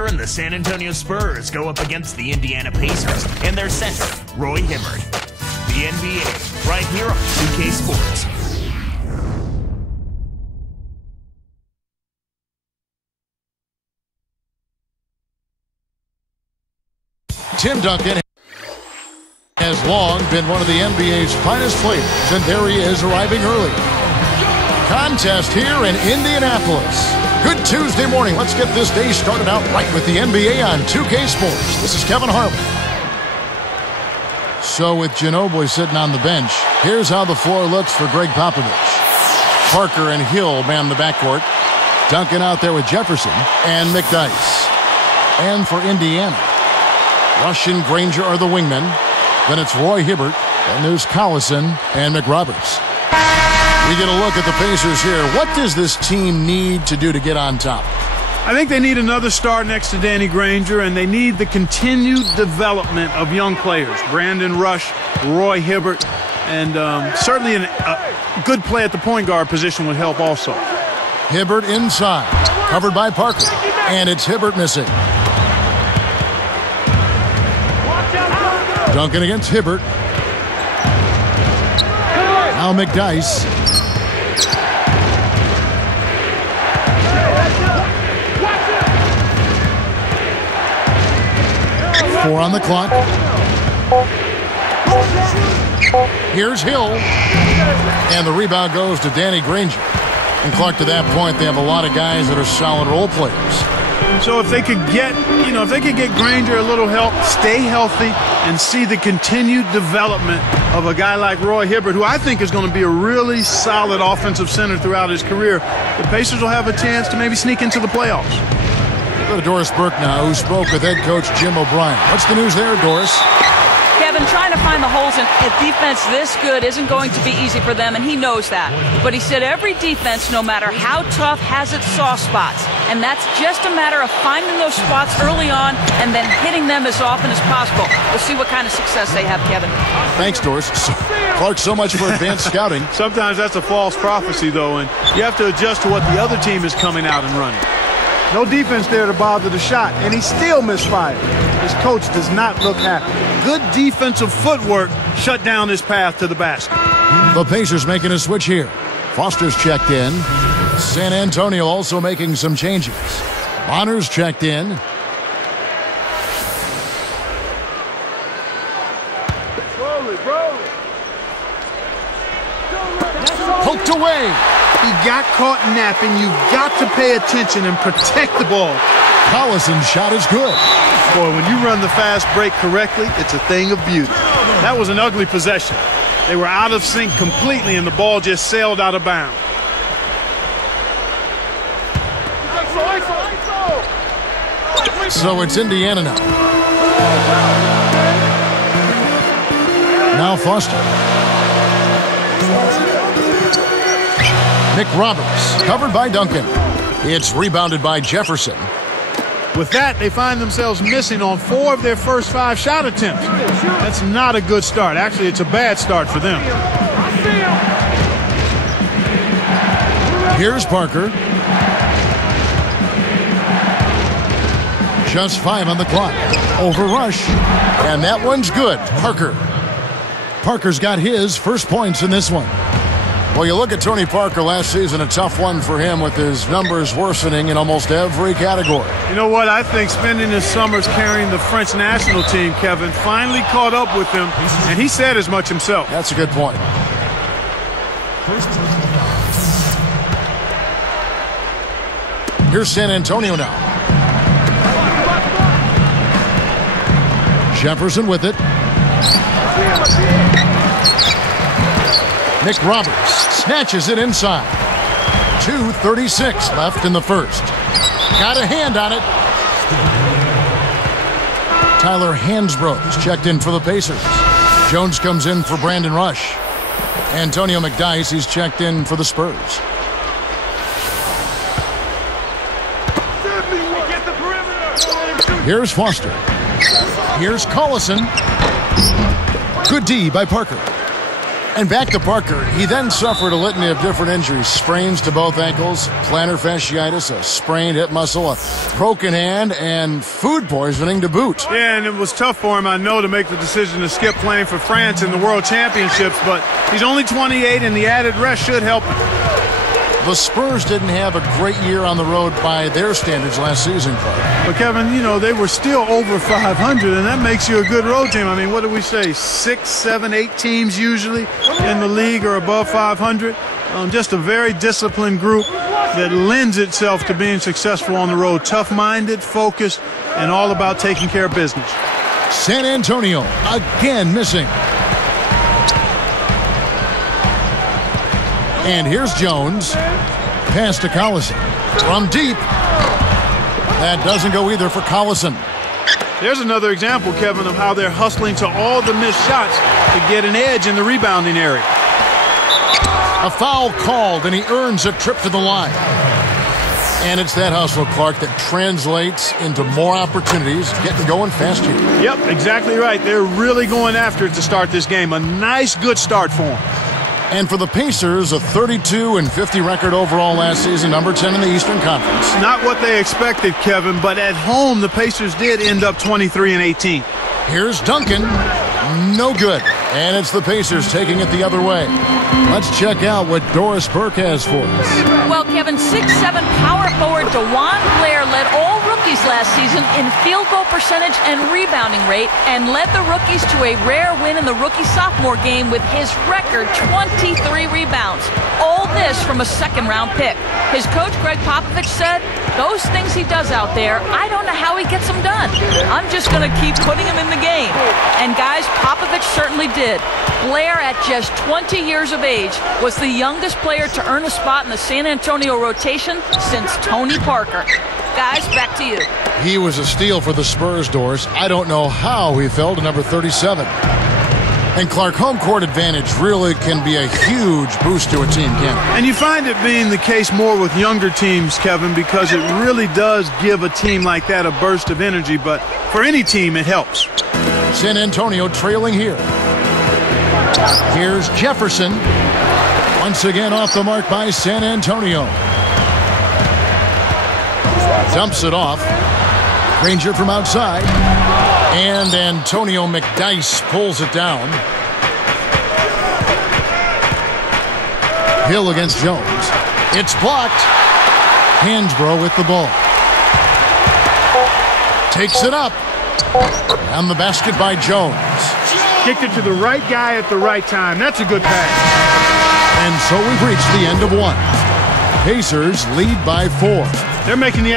Parker and the San Antonio Spurs go up against the Indiana Pacers and their center, Roy Hibbert. The NBA, right here on 2K Sports. Tim Duncan has long been one of the NBA's finest players, and there he is arriving early. Contest here in Indianapolis. Good Tuesday morning. Let's get this day started out right with the NBA on 2K Sports. This is Kevin Harlan. So with Ginobili sitting on the bench, here's how the floor looks for Greg Popovich. Parker and Hill man the backcourt. Duncan out there with Jefferson and McDyess. And for Indiana, Rush and Granger are the wingmen. Then it's Roy Hibbert, and there's Collison and McRoberts. We get a look at the Pacers here. What does this team need to do to get on top? I think they need another star next to Danny Granger, and they need the continued development of young players. Brandon Rush, Roy Hibbert, and certainly a good play at the point guard position would help also. Hibbert inside, covered by Parker, and it's Hibbert missing. Duncan against Hibbert. Now McDyess. Four on the clock. Here's Hill. And the rebound goes to Danny Granger. And Clark, to that point, they have a lot of guys that are solid role players. So if they could get, if they could get Granger a little help, stay healthy, and see the continued development of a guy like Roy Hibbert, who I think is going to be a really solid offensive center throughout his career, the Pacers will have a chance to maybe sneak into the playoffs. Go to Doris Burke now, who spoke with head coach Jim O'Brien. What's the news there, Doris? Kevin, trying to find the holes in a defense this good isn't going to be easy for them, and he knows that. But he said every defense, no matter how tough, has its soft spots. And that's just a matter of finding those spots early on and then hitting them as often as possible. We'll see what kind of success they have, Kevin. Thanks, Doris. Clark, so much for advanced scouting. Sometimes that's a false prophecy, though, and you have to adjust to what the other team is coming out and running. No defense there to bother the shot, and he still misfired. His coach does not look happy. Good defensive footwork shut down his path to the basket. The Pacers making a switch here. Foster's checked in. San Antonio also making some changes. Bonner's checked in. Poked away. He got caught napping. You've got to pay attention and protect the ball. Collison's shot is good. Boy, when you run the fast break correctly, it's a thing of beauty. That was an ugly possession. They were out of sync completely, and the ball just sailed out of bounds. So it's Indiana now. Now Foster. McRoberts, covered by Duncan. It's rebounded by Jefferson. With that, they find themselves missing on 4 of their first 5 shot attempts. That's not a good start. Actually, it's a bad start for them. Here's Parker. Just 5 on the clock. Over Rush. And that one's good. Parker's got his first points in this one. Well, you look at Tony Parker last season, a tough one for him with his numbers worsening in almost every category. You know what? I think spending his summers carrying the French national team, Kevin, finally caught up with him, and he said as much himself. That's a good point. Here's San Antonio now. Jefferson with it. McRoberts snatches it inside. 2:36 left in the first. Got a hand on it. Tyler Hansbrough is checked in for the Pacers. Jones comes in for Brandon Rush. Antonio McDyess, he's checked in for the Spurs. Here's Foster. Here's Collison. Good D by Parker. And back to Parker. He then suffered a litany of different injuries. Sprains to both ankles, plantar fasciitis, a sprained hip muscle, a broken hand, and food poisoning to boot. Yeah, and it was tough for him, I know, to make the decision to skip playing for France in the World Championships, but he's only 28, and the added rest should help him. The Spurs didn't have a great year on the road by their standards last season, Clark. But, Kevin, you know, they were still over 500, and that makes you a good road team. I mean, what do we say? 6, 7, 8 teams usually in the league are above 500. Just a very disciplined group that lends itself to being successful on the road. Tough-minded, focused, and all about taking care of business. San Antonio again missing. And here's Jones. Pass to Collison. From deep. That doesn't go either for Collison. There's another example, Kevin, of how they're hustling to all the missed shots to get an edge in the rebounding area. A foul called, and he earns a trip to the line. And it's that hustle, Clark, that translates into more opportunities, getting going fast here. Yep, exactly right. They're really going after it to start this game. A nice, good start for them. And for the Pacers, a 32-50 record overall last season, number 10 in the Eastern Conference. Not what they expected, Kevin, but at home, the Pacers did end up 23-18. Here's Duncan. No good. And it's the Pacers taking it the other way. Let's check out what Doris Burke has for us. Well, Kevin, 6'7" power forward DeJuan Blair led all rookies last season in field goal percentage and rebounding rate, and led the rookies to a rare win in the rookie-sophomore game with his record 23 rebounds. All this from a second-round pick. His coach, Greg Popovich, said, those things he does out there, I don't know how he gets them done. I'm just going to keep putting him in the game. And guys, Popovich certainly did. Blair, at just 20 years of age, was the youngest player to earn a spot in the San Antonio rotation since Tony Parker. Guys, back to you. He was a steal for the Spurs, Doris. I don't know how he fell to number 37. And Clark, home court advantage really can be a huge boost to a team, can't it? And you find it being the case more with younger teams, Kevin, because it really does give a team like that a burst of energy. But for any team, it helps. San Antonio trailing here. Here's Jefferson. Once again off the mark by San Antonio. Dumps it off. Granger from outside. And Antonio McDyess pulls it down. Hill against Jones. It's blocked. Hansbrough with the ball. Takes it up. And the basket by Jones. Kicked it to the right guy at the right time. That's a good pass. And so we've reached the end of one. Pacers lead by 4. They're making the